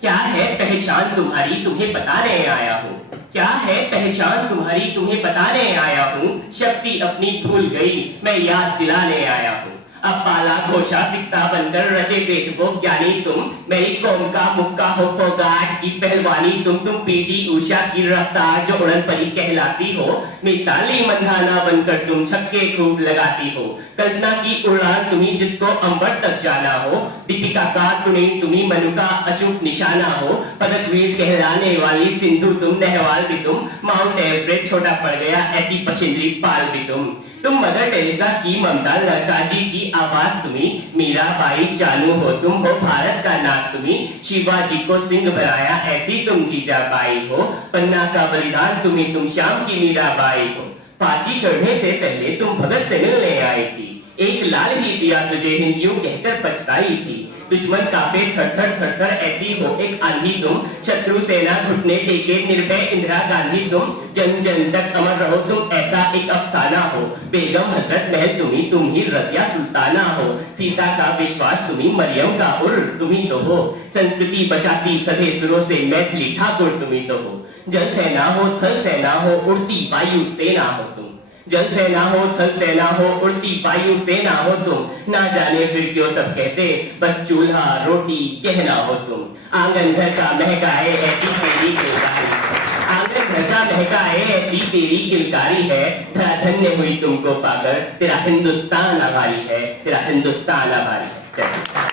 क्या है पहचान तुम्हारी तुम्हें बताने आया हूँ। क्या है पहचान तुम्हारी तुम्हें बताने आया हूँ। शक्ति अपनी भूल गई मैं याद दिलाने आया हूँ। अब पाला घोषा सिक्ता बनकर रचे वेद को ज्ञानी तुम। मेरी कौम का मुक्का हो फोगाट की पहलवानी तुम पीटी उषा की रफ्तार जो उड़न परी कहलाती हो। मिताली मंधाना बनकर तुम छक्के खूब लगाती हो। कल्पना की उड़ान तुम्ही जिसको अंबर तक जाना हो। दीपिका का तुणी तुम्ही मनु का अचूक निशाना हो। पदक वीर कहलाने वाली सिंधु तुम नेहवाल भी तुम। माउंट एवरेस्ट छोटा पड़ गया ऐसी पशिंदरी पाल भी तुम मदर टेरेसा की ममता लड़काजी की आवाज तुम्ही। मीराबाई जानू हो तुम हो भारत का नाच तुम्ही। शिवाजी को सिंह बनाया ऐसी तुम जीजाबाई हो। पन्ना का बलिदान तुम्ही तुम शाम की मीराबाई हो। फांसी चढ़ने से पहले तुम भगत से मिलने आई थी। एक लाल ही दिया तुझे हिंदियों कहकर पछताई थी। दुश्मन कांपे थर थर थर थर ऐसी हो एक आंधी तुम। शत्रु सेना घुटने टेके निर्भय इंदिरा गांधी तुम। जन जन तक अमर रहो तुम ऐसा एक अफसाना हो। बेगम हजरत महल तुम ही रजिया सुल्ताना हो। सीता का विश्वास तुम्ही मरियम का उर तुम्ही तो हो। संस्कृति बचाती सधे सुरों से मैथिली ठाकुर तुम्ही तो हो। जल सेना हो थल सेना हो उड़ती वायु सेना हो तुम। जल सेना हो थल सेना हो उड़ती वायु सेना हो तुम। ना जाने फिर क्यों सब कहते बस चूल्हा रोटी कहना हो तुम। आंगन घर का महकाए ऐसी तेरी किलकारी। आंगन घर का महकाए ऐसी तेरी किलकारी है। धरा धन्य हुई तुमको पाकर तेरा हिंदुस्तान आभारी है। तेरा हिंदुस्तान आभारी है।